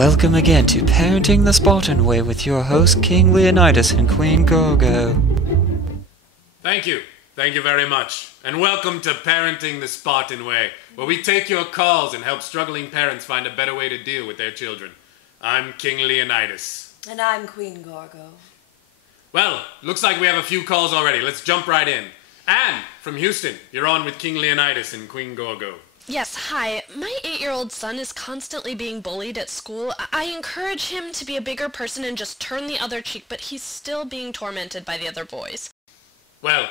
Welcome again to Parenting the Spartan Way with your host, King Leonidas and Queen Gorgo. Thank you. Thank you very much. And welcome to Parenting the Spartan Way, where we take your calls and help struggling parents find a better way to deal with their children. I'm King Leonidas. And I'm Queen Gorgo. Well, looks like we have a few calls already. Let's jump right in. Anne from Houston, you're on with King Leonidas and Queen Gorgo. Yes, hi. My 8-year-old son is constantly being bullied at school. I encourage him to be a bigger person and just turn the other cheek, but he's still being tormented by the other boys. Well,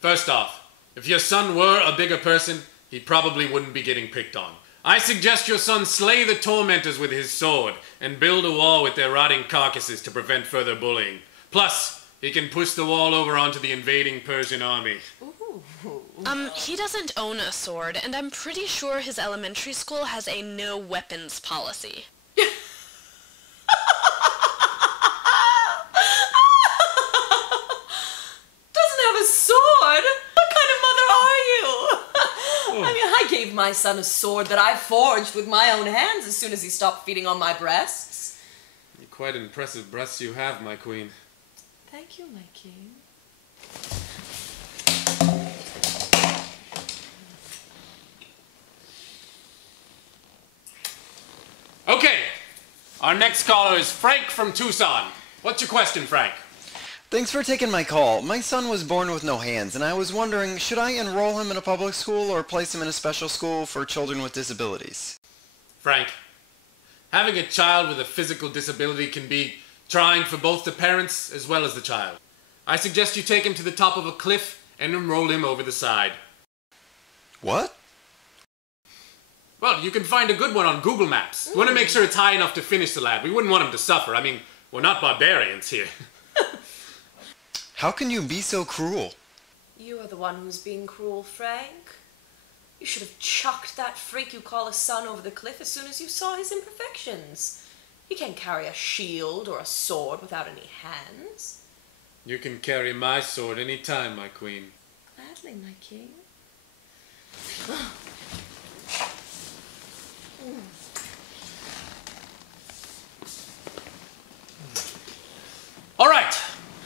first off, if your son were a bigger person, he probably wouldn't be getting picked on. I suggest your son slay the tormentors with his sword and build a wall with their rotting carcasses to prevent further bullying. Plus, he can push the wall over onto the invading Persian army. He doesn't own a sword, and I'm pretty sure his elementary school has a no weapons policy. Doesn't have a sword? What kind of mother are you? I gave my son a sword that I forged with my own hands as soon as he stopped feeding on my breasts. Quite impressive breasts you have, my queen. Thank you, my king. Okay, our next caller is Frank from Tucson. What's your question, Frank? Thanks for taking my call. My son was born with no hands, and I was wondering, should I enroll him in a public school or place him in a special school for children with disabilities? Frank, having a child with a physical disability can be trying for both the parents as well as the child. I suggest you take him to the top of a cliff and enroll him over the side. What? Well, you can find a good one on Google Maps. We want to make sure it's high enough to finish the lad. We wouldn't want him to suffer. I mean, we're not barbarians here. How can you be so cruel? You are the one who's being cruel, Frank. You should have chucked that freak you call a son over the cliff as soon as you saw his imperfections. He can't carry a shield or a sword without any hands. You can carry my sword any time, my queen. Gladly, my king. All right,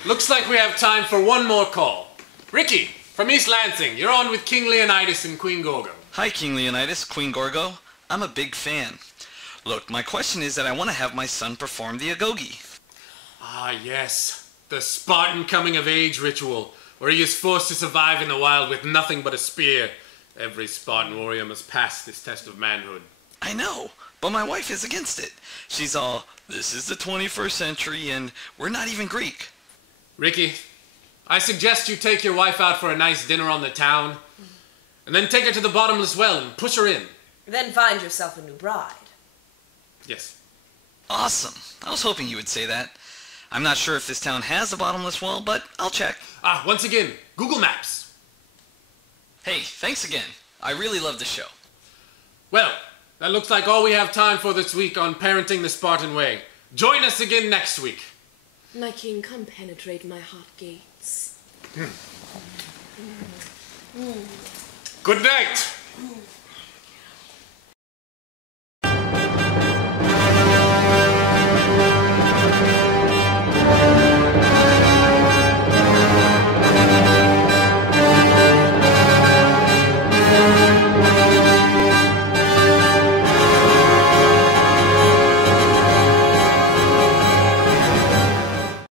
looks like we have time for one more call. Ricky from East Lansing, you're on with King Leonidas and Queen Gorgo. Hi, King Leonidas, Queen Gorgo. I'm a big fan. Look, my question is that I want to have my son perform the agoge. Ah, yes. The Spartan coming-of-age ritual, where he is forced to survive in the wild with nothing but a spear. Every Spartan warrior must pass this test of manhood. I know, but my wife is against it. She's all, this is the 21st century and we're not even Greek. Ricky, I suggest you take your wife out for a nice dinner on the town, and then take her to the bottomless well and push her in. Then find yourself a new bride. Yes. Awesome. I was hoping you would say that. I'm not sure if this town has a bottomless well, but I'll check. Once again, Google Maps. Hey, thanks again. I really love the show. Well, that looks like all we have time for this week on Parenting the Spartan Way. Join us again next week. My king, come penetrate my heart gates. Good night.